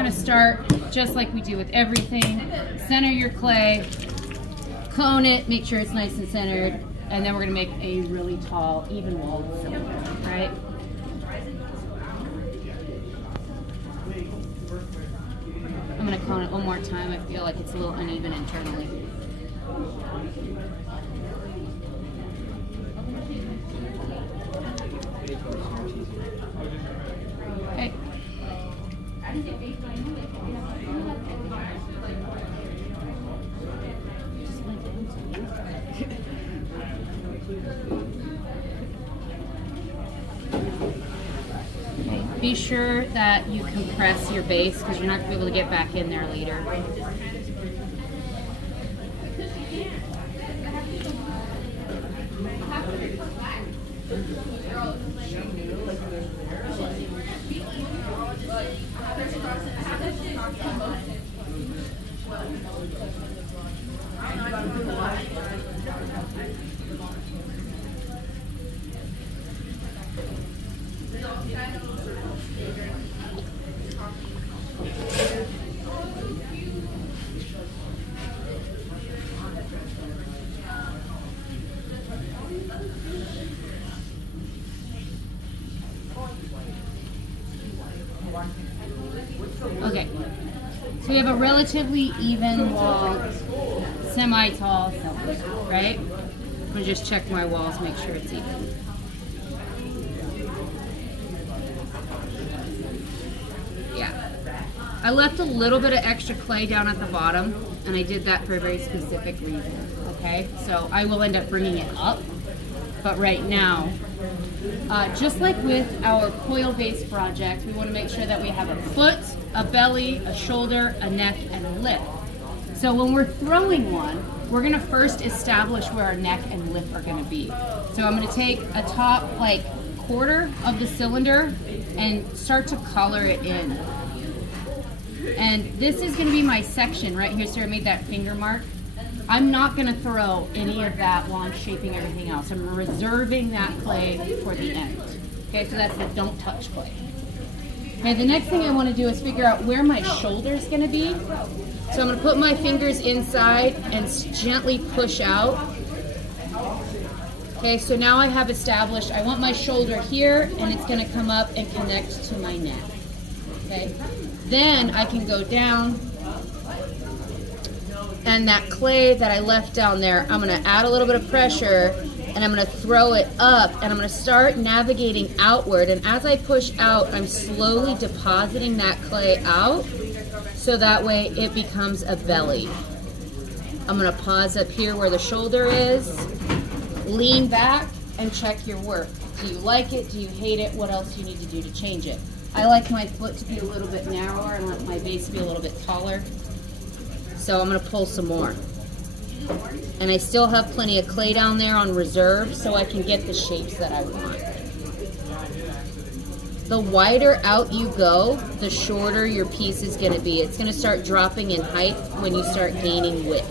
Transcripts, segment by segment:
We're going to start just like we do with everything. Center your clay, cone it, make sure it's nice and centered, and then we're going to make a really tall, even walled cylinder, right? I'm going to cone it one more time. I feel like it's a little uneven internally. Okay. Be sure that you compress your base because you're not going to be able to get back in there later. Okay, so we have a relatively even walled, semi-tall cylinder, right? I'm gonna just check my walls, make sure it's even. Yeah, I left a little bit of extra clay down at the bottom, and I did that for a very specific reason, okay? So I will end up bringing it up, but right now, just like with our coil vase project, we want to make sure that we have a foot, a belly, a shoulder, a neck, and a lip. So when we're throwing one, we're going to first establish where our neck and lip are going to be. So I'm going to take a top like quarter of the cylinder and start to color it in. And this is going to be my section right here. So I made that finger mark. I'm not going to throw any of that while I'm shaping everything else. I'm reserving that clay for the end. Okay, so that's the don't touch clay. Okay, the next thing I want to do is figure out where my shoulder is going to be. So I'm going to put my fingers inside and gently push out. Okay, so now I have established, I want my shoulder here, and it's going to come up and connect to my neck. Okay, then I can go down. And that clay that I left down there, I'm going to add a little bit of pressure and I'm going to throw it up and I'm going to start navigating outward. And as I push out, I'm slowly depositing that clay out so that way it becomes a belly. I'm going to pause up here where the shoulder is, lean back and check your work. Do you like it? Do you hate it? What else do you need to do to change it? I like my foot to be a little bit narrower and let my base be a little bit taller. So I'm going to pull some more. And I still have plenty of clay down there on reserve so I can get the shapes that I want. The wider out you go, the shorter your piece is going to be. It's going to start dropping in height when you start gaining width.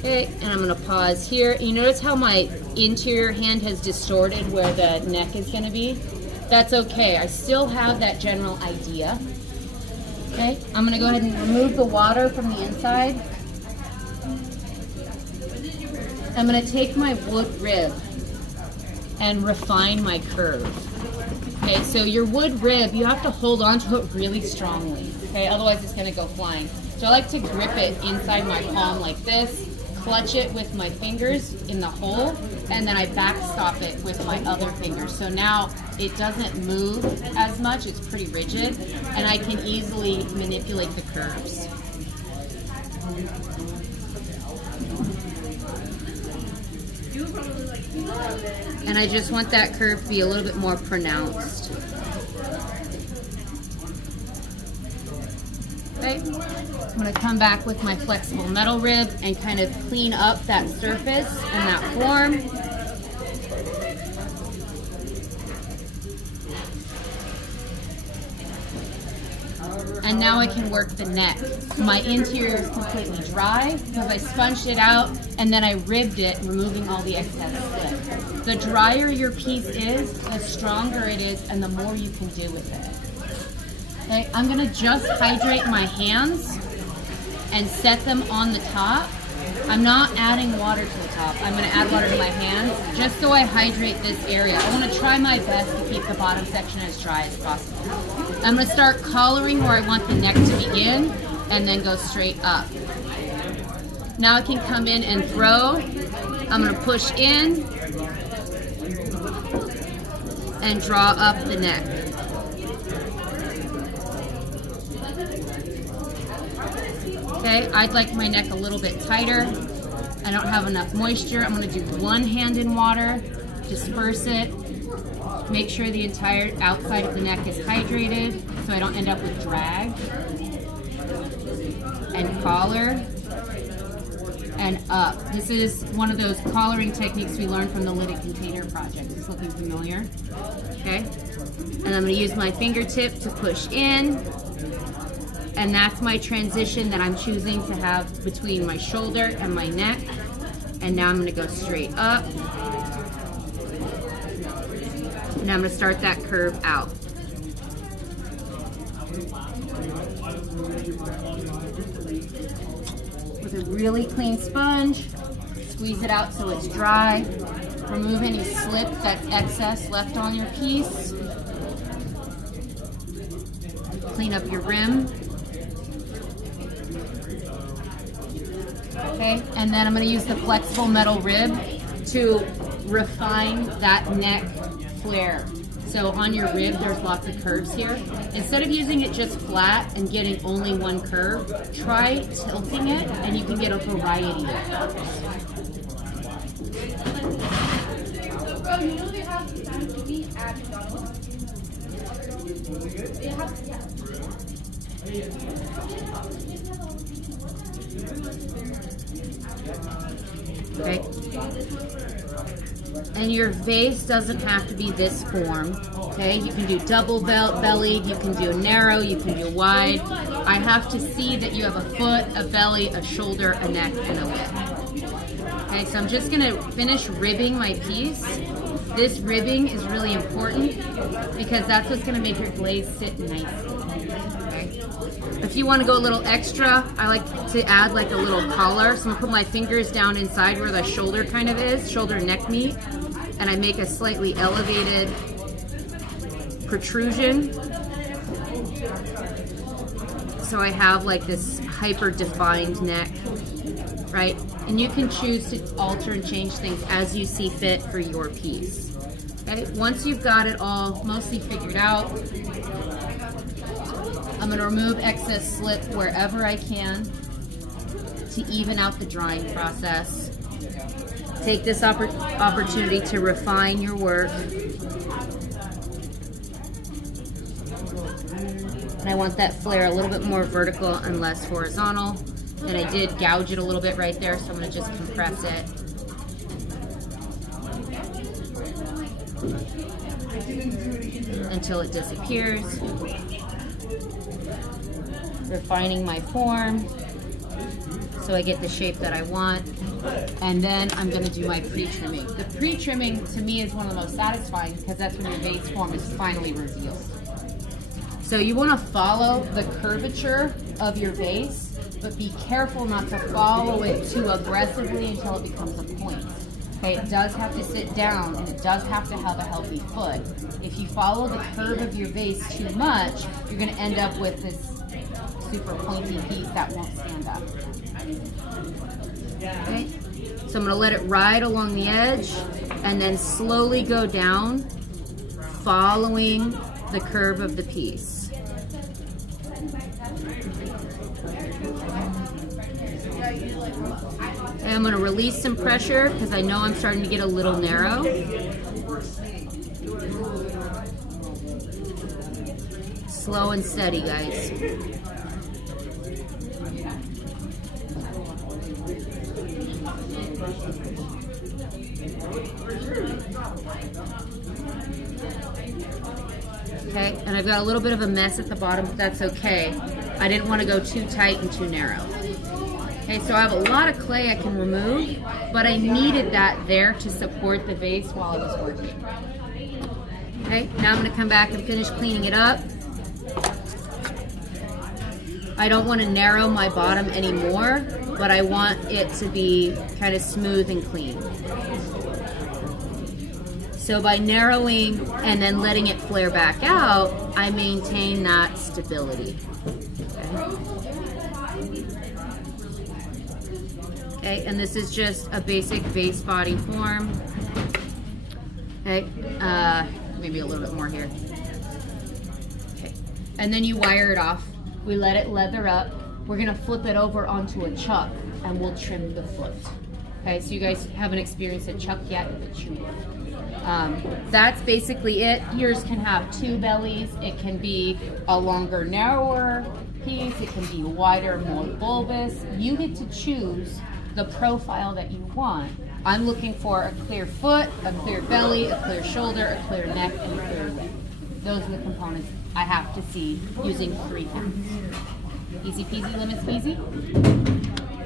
Okay, and I'm going to pause here. You notice how my interior hand has distorted where the neck is going to be? That's okay. I still have that general idea. Okay, I'm going to go ahead and remove the water from the inside. I'm going to take my wood rib and refine my curve. Okay, so your wood rib, you have to hold on to it really strongly. Okay, otherwise it's going to go flying. So I like to grip it inside my palm like this, clutch it with my fingers in the hole, and then I backstop it with my other fingers. So now it doesn't move as much, it's pretty rigid, and I can easily manipulate the curves. And I just want that curve to be a little bit more pronounced. Okay, I'm going to come back with my flexible metal rib and kind of clean up that surface and that form. And now I can work the neck. My interior is completely dry because I sponged it out and then I ribbed it, removing all the excess slip. The drier your piece is, the stronger it is and the more you can do with it. Okay, I'm gonna just hydrate my hands and set them on the top. I'm not adding water to the top. I'm gonna add water to my hands just so I hydrate this area. I wanna try my best to keep the bottom section as dry as possible. I'm gonna start collaring where I want the neck to begin and then go straight up. Now I can come in and throw. I'm gonna push in and draw up the neck. Okay, I'd like my neck a little bit tighter. I don't have enough moisture. I'm gonna do one hand in water, disperse it, make sure the entire outside of the neck is hydrated so I don't end up with drag. And collar and up. This is one of those collaring techniques we learned from the Lidded Container Project. Is this looking familiar? Okay. And I'm gonna use my fingertip to push in. And that's my transition that I'm choosing to have between my shoulder and my neck. And now I'm gonna go straight up. And I'm gonna start that curve out. With a really clean sponge, squeeze it out so it's dry. Remove any slip that's excess left on your piece. Clean up your rim. Okay, and then I'm going to use the flexible metal rib to refine that neck flare. So on your rib, there's lots of curves here. Instead of using it just flat and getting only one curve, try tilting it and you can get a variety of curves. Okay. And your vase doesn't have to be this form. Okay, you can do double bellied, you can do narrow, you can do wide. I have to see that you have a foot, a belly, a shoulder, a neck, and a lip. Okay, so I'm just gonna finish ribbing my piece. This ribbing is really important because that's what's gonna make your glaze sit nicely. Okay. If you want to go a little extra, I like to add like a little collar. So I'm gonna put my fingers down inside where the shoulder kind of is, shoulder and neck meet, and I make a slightly elevated protrusion. So I have like this hyper defined neck, right? And you can choose to alter and change things as you see fit for your piece. Okay, once you've got it all mostly figured out, I'm going to remove excess slip wherever I can to even out the drying process. Take this opportunity to refine your work. And I want that flare a little bit more vertical and less horizontal. And I did gouge it a little bit right there, so I'm going to just compress it. Until it disappears. Refining my form so I get the shape that I want. And then I'm going to do my pre-trimming. The pre-trimming to me is one of the most satisfying because that's when your vase form is finally revealed. So you want to follow the curvature of your vase, but be careful not to follow it too aggressively until it becomes a point. Okay, it does have to sit down and it does have to have a healthy foot. If you follow the curve of your vase too much, you're going to end up with this super pointy piece that won't stand up. Okay, so I'm going to let it ride along the edge and then slowly go down, following the curve of the piece. And I'm going to release some pressure because I know I'm starting to get a little narrow. Slow and steady, guys. Okay, and I've got a little bit of a mess at the bottom, but that's okay. I didn't want to go too tight and too narrow. Okay, so I have a lot of clay I can remove, but I needed that there to support the vase while I was working. Okay, now I'm going to come back and finish cleaning it up. I don't want to narrow my bottom anymore, but I want it to be kind of smooth and clean. So by narrowing and then letting it flare back out, I maintain that stability. Okay, and this is just a basic vase body form. Okay, maybe a little bit more here. Okay, and then you wire it off. We let it leather up. We're gonna flip it over onto a chuck and we'll trim the foot. Okay, so you guys haven't experienced a chuck yet, but you will. That's basically it. Yours can have two bellies. It can be a longer, narrower piece. It can be wider, more bulbous. You get to choose the profile that you want. I'm looking for a clear foot, a clear belly, a clear shoulder, a clear neck, and a clear leg. Those are the components I have to see using 3 hands. Easy peasy, lemon squeezy.